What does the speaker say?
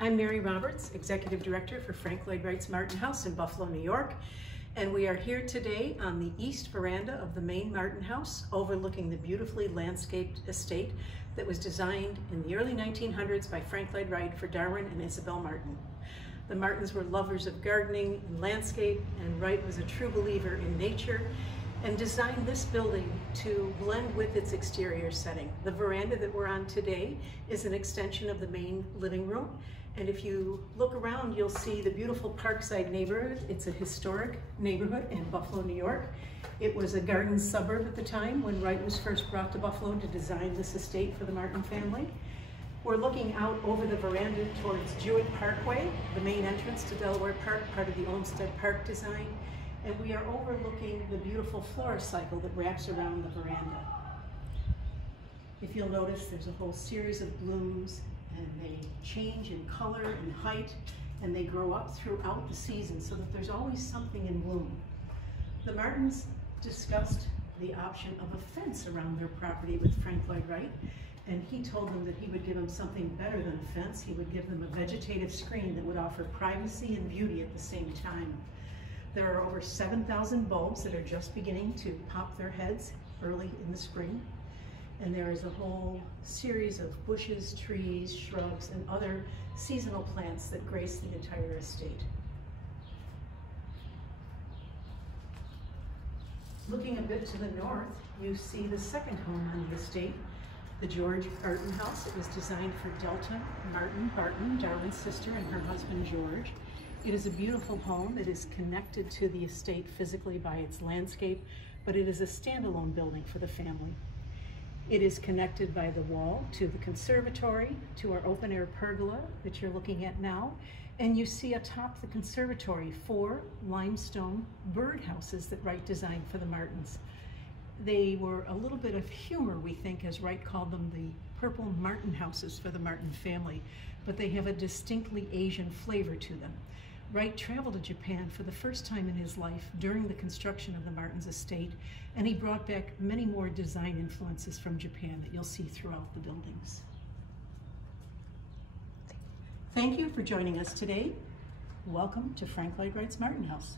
I'm Mary Roberts, Executive Director for Frank Lloyd Wright's Martin House in Buffalo, New York. And we are here today on the east veranda of the main Martin House, overlooking the beautifully landscaped estate that was designed in the early 1900s by Frank Lloyd Wright for Darwin and Isabel Martin. The Martins were lovers of gardening and landscape, and Wright was a true believer in nature and designed this building to blend with its exterior setting. The veranda that we're on today is an extension of the main living room. And if you look around, you'll see the beautiful Parkside neighborhood. It's a historic neighborhood in Buffalo, New York. It was a garden suburb at the time when Wright was first brought to Buffalo to design this estate for the Martin family. We're looking out over the veranda towards Jewett Parkway, the main entrance to Delaware Park, part of the Olmsted Park design. And we are overlooking the beautiful floral cycle that wraps around the veranda. If you'll notice, there's a whole series of blooms, and they change in color and height, and they grow up throughout the season so that there's always something in bloom. The Martins discussed the option of a fence around their property with Frank Lloyd Wright, and he told them that he would give them something better than a fence. He would give them a vegetative screen that would offer privacy and beauty at the same time. There are over 7,000 bulbs that are just beginning to pop their heads early in the spring. And there is a whole series of bushes, trees, shrubs, and other seasonal plants that grace the entire estate. Looking a bit to the north, you see the second home on the estate, the George Barton House. It was designed for Delta Martin Barton, Darwin's sister, and her husband George. It is a beautiful home. It is connected to the estate physically by its landscape, but it is a standalone building for the family. It is connected by the wall to the conservatory, to our open-air pergola that you're looking at now, and you see atop the conservatory 4 limestone birdhouses that Wright designed for the Martins. They were a little bit of humor, we think, as Wright called them, the purple Martin houses for the Martin family, but they have a distinctly Asian flavor to them. Wright traveled to Japan for the first time in his life during the construction of the Martins estate, and he brought back many more design influences from Japan that you'll see throughout the buildings. Thank you for joining us today. Welcome to Frank Lloyd Wright's Martin House.